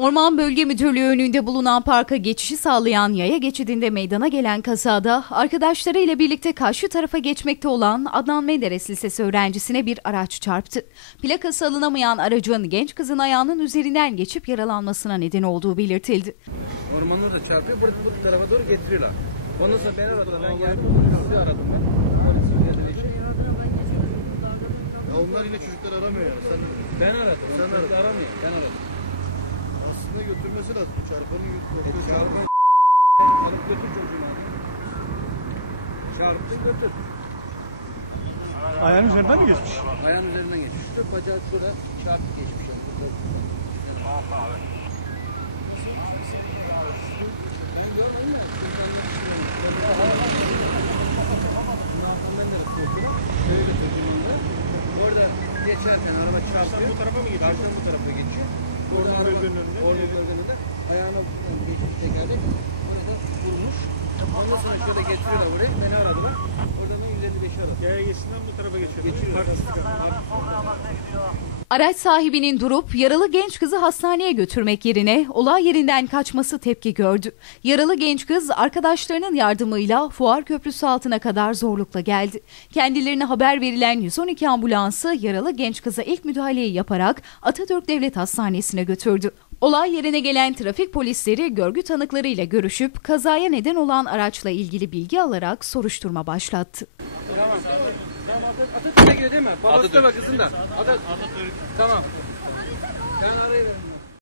Orman Bölge Müdürlüğü önünde bulunan parka geçişi sağlayan yaya geçidinde meydana gelen kazada arkadaşlarıyla birlikte karşı tarafa geçmekte olan Adnan Menderes Lisesi öğrencisine bir araç çarptı. Plakası alınamayan aracın genç kızın ayağının üzerinden geçip yaralanmasına neden olduğu belirtildi. Ormanları da çarpıyor. Burada bu tarafa doğru getiriyorlar. Ondan sonra beni aradılar. Ben geldim. Aradım ben. Ya onlar yine çocuklar aramıyor yani. Sen Ben aradım. Sen aradın. aramıyor. Ben aradım. Götürmesi lazım. Çarpanın E, götürmesi çarpın. Alıp götür çocuğunu. Çarptın götür. Ayağının üzerinden mi geçmiş? Ayağın üzerinden geçmiş. Şu bacağı şurada çarptı geçmiş. Ben ya. Bunlardan ben çocuğum da. Orada geçerken araba çarpıyor. bu tarafa mı geçiyor? Karşıdan bu tarafa geçiyor. Orman Orada bölgenin bölgenin önünde. Ayağına geçmiş tekerlek. Orada vurmuş. Ondan sonra şöyle getiriyorlar buraya. Beni aradılar. Oradan 155 aradı. Yaya geçişinden bu tarafa geçiyor. Geçiyor. Araç sahibinin durup yaralı genç kızı hastaneye götürmek yerine olay yerinden kaçması tepki gördü. Yaralı genç kız arkadaşlarının yardımıyla Fuar Köprüsü altına kadar zorlukla geldi. Kendilerine haber verilen 112 ambulansı yaralı genç kıza ilk müdahaleyi yaparak Atatürk Devlet Hastanesi'ne götürdü. Olay yerine gelen trafik polisleri görgü tanıklarıyla görüşüp kazaya neden olan araçla ilgili bilgi alarak soruşturma başlattı. Tamam. Atatürk'e gidiyor değil mi? Babası da kızın da. Atatürk. Tamam. Ben arayayım.